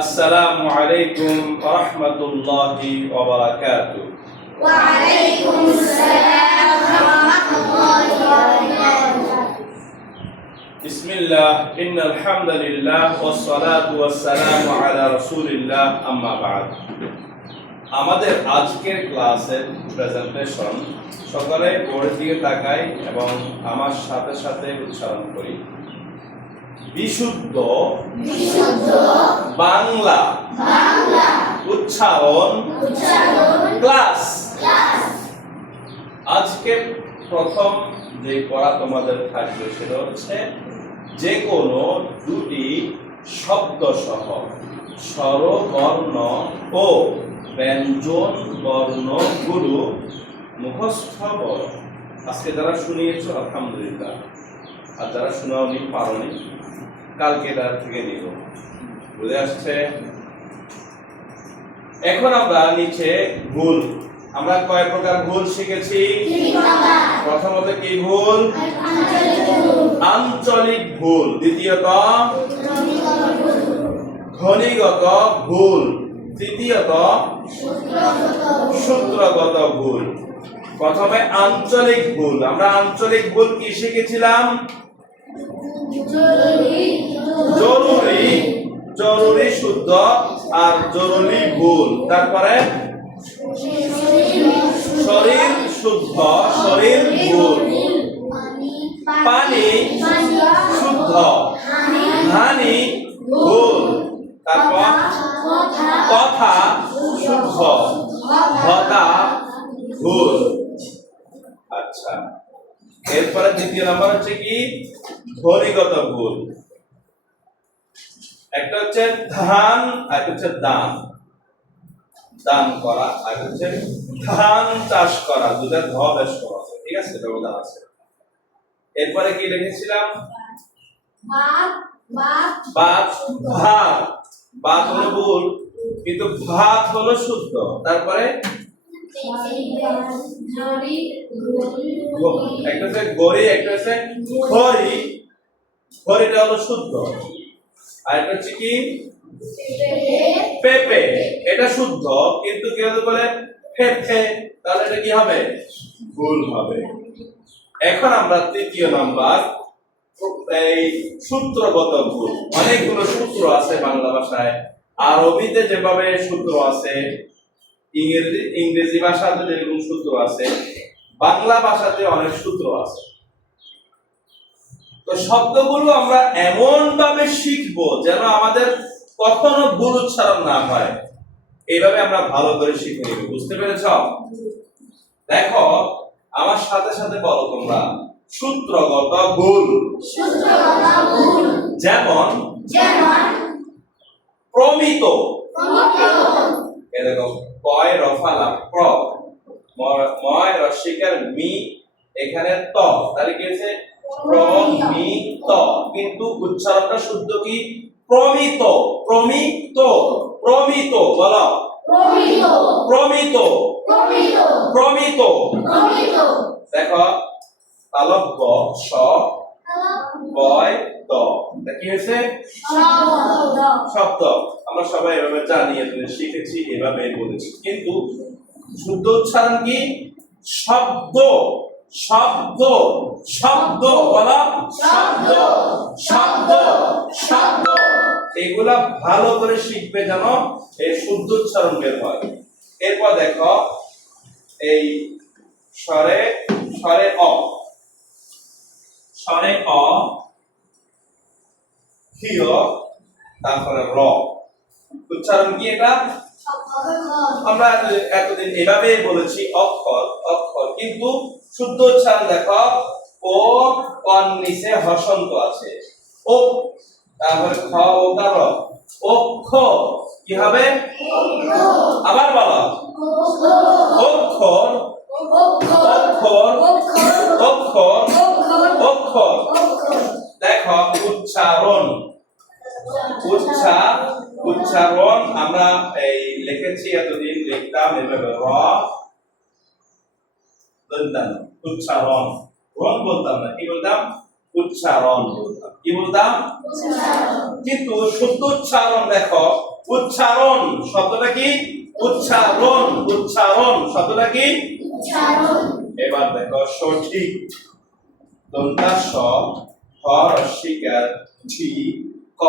আসসালামু আলাইকুম ওয়া রাহমাতুল্লাহি ওয়া বারাকাতুহু। ওয়া আলাইকুমুস সালাম ওয়া রাহমাতুল্লাহি ওয়া বারাকাতুহু। বিসমিল্লাহ ইন্নাল হামদুলিল্লাহ ওয়াস সালাতু ওয়াস সালামু আলা রাসূলিল্লাহ আম্মা বা'দ। আমাদের আজকের ক্লাসের প্রেজেন্টেশন সকলে বোর্ডের দিকে তাকাই এবং আমার সাথে সাথে উচ্চারণ করি। বিশুদ্ধ বাংলা উচ্চারণ ক্লাস। আজকে প্রথম যে পড়া তোমাদের থাকবে সেটা হচ্ছে যে কোনো দুটি শব্দ সহ স্বরবর্ণ ও ব্যঞ্জন বর্ণগুলো মুখস্থ করো। আজকে যারা শুনিয়েছো আলহামদুলিল্লাহ, আর যারা শোনাওনি পারোনি কালকে তার থেকে নিব। বুঝে আসছে? এখন আমরা নিচে ভুল, আমরা কয় প্রকার ভুল শিখেছি? প্রথমত কি ভুল? আঞ্চলিক ভুল। দ্বিতীয়ত ধ্বনিগত ভুল। তৃতীয়ত সূত্রগত ভুল। প্রথমে আঞ্চলিক ভুল। আমরা আঞ্চলিক ভুল কি শিখেছিলাম? জরুরি শুদ্ধ আর জরুরি ভুল। তারপরে শরীর শুদ্ধ, শরীর ভুল। পানি শুদ্ধ, হানি ভুল। তারপর কথা শুদ্ধ, হতা ভুল। আচ্ছা, এরপরে দ্বিতীয় নাম্বার হচ্ছে কি? ধ্বনিগত ভুল। একটা হচ্ছে ধান, আর একটা হচ্ছে দান। দান করা আর হচ্ছে ধান চাষ করা, দুটা ধ বেশ করা আছে, ঠিক আছে? এটা বোঝা আছে। এরপরে কি লিখেছিলাম? ভাত হলো ভুল, কিন্তু ভাত হলো শুদ্ধ। তারপরে একটা হচ্ছে গড়ি, একটা হচ্ছে খড়ি। খড়িটা হলো শুদ্ধ। আর একটা হচ্ছে কি? পেঁপে। এটা শুদ্ধ, কিন্তু কেউ যদি বলে ফেফে, তাহলে এটা কি হবে? ভুল হবে। এখন আমরা তৃতীয় নাম্বার, এই সূত্রগত ভুল। অনেকগুলো সূত্র আছে বাংলা ভাষায়। আরবিতে যেভাবে সূত্র আছে, ইংরেজি ভাষাতে যেরকম সূত্র আছে, বাংলা ভাষাতে অনেক সূত্র আছে। তো শব্দগুলো আমরা এমন ভাবে শিখবো যেন আমাদের কখনো ভুল উচ্চারণ না হয়। এইভাবে আমরা ভালো করে শিখে নেব। বুঝতে পেরেছ? দেখো, আমার সাথে সাথে বলো তোমরা। সূত্রগত ভুল। যেমন প্রমিত। এই দেখো, কয় রফালা প্র, ময় রসিকার মি, এখানে ত, তাহলে কি হয়েছে? প্রমিত। কিন্তু উচ্চারণটা শুদ্ধ কি? প্রমিত। প্রমিত, প্রমিত বলো। প্রমিত, প্রমিত। দেখো, তালব গ স বয় দ, এটা কি হয়েছে? শব্দ। আমরা সবাই এভাবে জানি, এভাবে শিখেছি, এভাবে বলেছি। কিন্তু শুদ্ধ উচ্চারণ কি? শব্দ, শব্দ, শব্দ বলা। শব্দ, শব্দ, শব্দ। এগুলা ভালো করে শিখবে যেন এই শুদ্ধ উচ্চারণ বের হয়। এরপর দেখো, এই স্বরে স্বরে অ, স্বরে অ, হিয়, তারপরে র। উচ্চারণ কি এটা? আমরা এতদিন এভাবে বলেছি অক্ষর অক্ষর, কিন্তু শুদ্ধ উচ্চারণ দেখো, ও কন নিচে হসন্ত আছে, ও। তারপরে খ ও র, অক্ষ কি হবে? আবার বলো, অক্ষর, অক্ষর, অক্ষর, অক্ষর। দেখো, উচ্চারণ, উচ্চারণ আমরা এই লিখেছি, এতদিন লিখতাম এভাবে র দন্তান। উচ্চারণ রণ বলতাম না, কি বলতাম? উচ্চারণ বলতাম। কি বলতাম? কিন্তু শুদ্ধ উচ্চারণ দেখো, উচ্চারণ শব্দটা কি? উচ্চারণ, উচ্চারণ শব্দটা কি? এবার দেখো সঠিক দন্তাস হ রস্বইকার ঠি ক,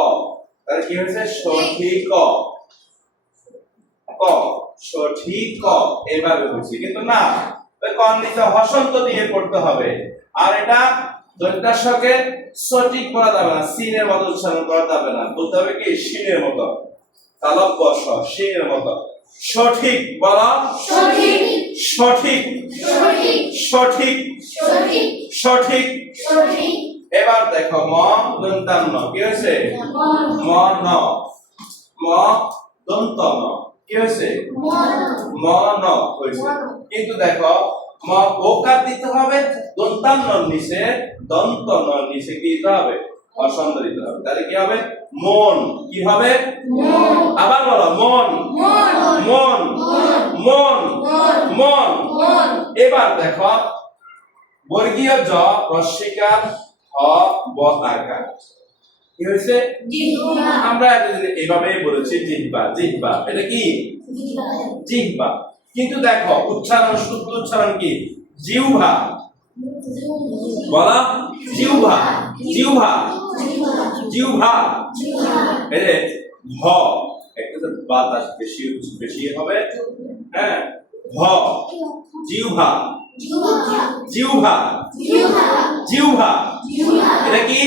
তাহলে কি হয়েছে? সঠিক ক, ক সঠিক ক এইভাবে হয়েছে, কিন্তু না, কর নিচে হসন্ত দিয়ে পড়তে হবে। আর এটা দন্তাসকে সঠিক করা যাবে না, সিনের মতো উচ্চারণ করা যাবে না, বলতে হবে কি সিনের মতো, তালব বস সিনের মতো। সঠিক বলা, সঠিক সঠিক সঠিক সঠিক সঠিক সঠিক। সঠিক এবার দেখো ম দন্তান ন, কি হয়েছে? ম ন, ম দন্ত ন, কি হয়েছে? ম ন হয়েছে। কিন্তু দেখো ম ওকার দিতে হবে দন্তান ন নিচে, দন্ত ন নিচে কি দিতে হবে? অসন্ধ দিতে হবে, তাহলে কি হবে? মন। কি হবে? আবার বলো মন, মন, মন, মন। এবার দেখো বর্গীয় জ রস্বইকার হ ব আকার, কি হয়েছে? আমরা এতদিন এইভাবে বলেছি জিহ্বা, জিহ্বা এটা কি? জিহ্বা। কিন্তু দেখো উচ্চারণ, শুদ্ধ উচ্চারণ কি? জিহ্বা। বলা জিহ্বা, জিহ্বা, জিহ্বা। এই যে ভ একটা বাতাস বেশি বেশি হবে, হ্যাঁ, ভ জিহ্বা, জিহ্বা, জিহ্বা। এটা কি?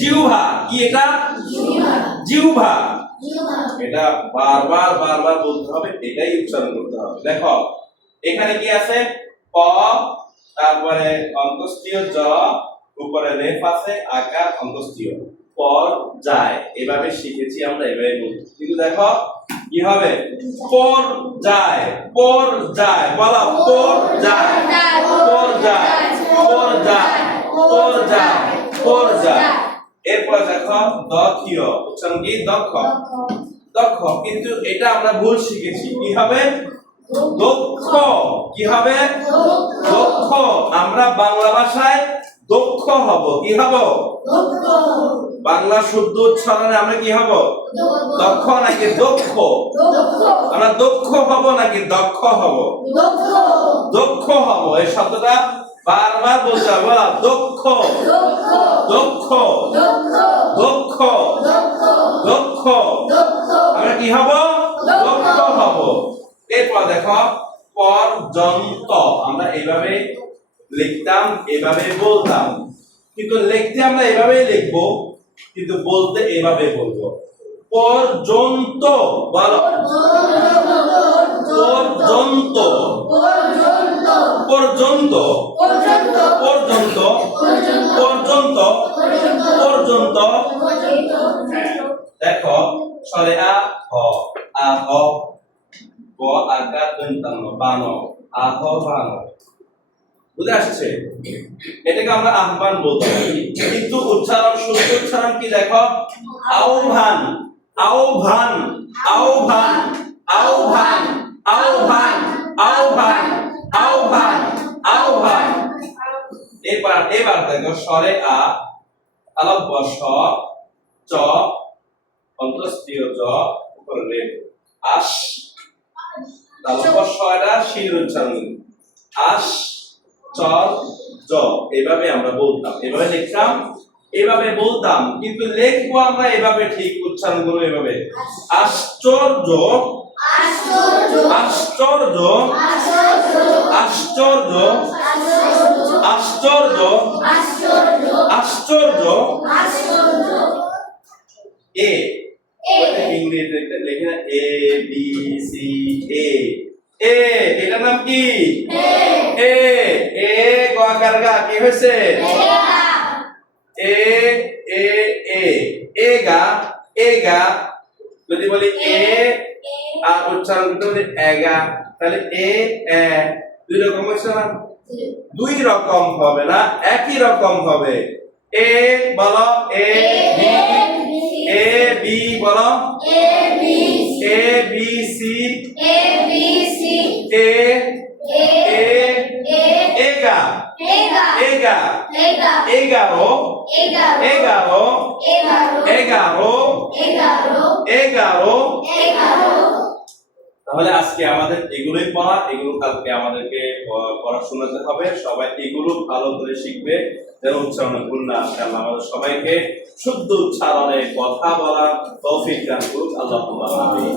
জিহ্বা। কি এটা? জিহ্বা। এটা বারবার বারবার বলতে হবে, এটাই উচ্চারণ করতে হবে। দেখো এখানে কি আছে? প, তারপরে অন্তস্থীয় জ, উপরে রেফ আছে, আকার অন্তস্থীয়, পর যায়, এভাবে শিখেছি আমরা, এভাবে বলছি। কিন্তু দেখো কি হবে? পর যায়, পর যায়, বলা পর যায়, পর যায়, পর যায়, পর যায়, পর যায়। এরপর দেখো দক্ষীয় উচ্চারণ কি? দক্ষ, দক্ষ। কিন্তু এটা আমরা ভুল শিখেছি, কি হবে? দক্ষ। কি হবে? দক্ষ। আমরা বাংলা ভাষায় দক্ষ হব, কি হব? বাংলা শুদ্ধ উচ্চারণে আমরা কি হব? দক্ষ নাকি দক্ষ? আমরা দক্ষ হব নাকি দক্ষ হব? দক্ষ হব। এই শব্দটা বারবার বলতে হবে, দক্ষ, দক্ষ, দক্ষ, দক্ষ। আমরা কি হব? দক্ষ হব। এরপর দেখো পর্যন্ত, আমরা এইভাবে লিখতাম, এইভাবে বলতাম, কিন্তু লিখতে আমরা এইভাবেই লিখবো, কিন্তু বলতে এইভাবে বলবো। পর্যন্ত, বলো পর্যন্ত, পর্যন্ত, পর্যন্ত, পর্যন্ত, পর্যন্ত। দেখো সরে আ হ, আ হ, ব আকার দন্তান ন, বান, আহ বান। বুঝে আসছে? এটাকে আমরা আহ্বান বলতে পারি, কিন্তু উচ্চারণ, শুদ্ধ উচ্চারণ কি? দেখো আহ্বান, আহ্বান, আহ্বান, আহ্বান, আহ্বান, আহ্বান, আহ্বান, আহ্বান। এবার এবার দেখো সরে আ, তালব বস চ, অন্তস্থীয় জ, উপরে রেফ, আস, তালব বস এটা শির উচ্চারণ, আস চর জ, এভাবে আমরা বলতাম, এভাবে লিখতাম, এভাবে বলতাম, কিন্তু লিখবো আমরা এভাবে, ঠিক উচ্চারণ করবো এভাবে। আশ্চর্য, আশ্চর্য, আশ্চর্য, আশ্চর্য, আশ্চর্য। এ ইংরেজিতে লেখে না, এ বি সি এ, এ এটার নাম কি? এ, এ গকার গা, কি হয়েছে? এ, এ, এ, এ গা, এ গা। যদি বলি এ আর উচ্চারণ করতে বলি এগা, তাহলে এ এ দুই রকম হয়েছে না? দুই রকম হবে না, একই রকম হবে। এ বলো এ বি, এ বি বলো এ বি সি, এ এ এগা, এগা, 11 11 তাহলে আজকে আমাদের এগুলোই পড়া, এগুলো কালকে আমাদেরকে পড়া শোনাতে হবে। সবাই এগুলো ভালো করে শিখবে যেন উচ্চারণে ভুল না আসে। আল্লাহ আমাদের সবাইকে শুদ্ধ উচ্চারণে কথা বলার তৌফিক দান করুন। আল্লাহুম্মা আমিন।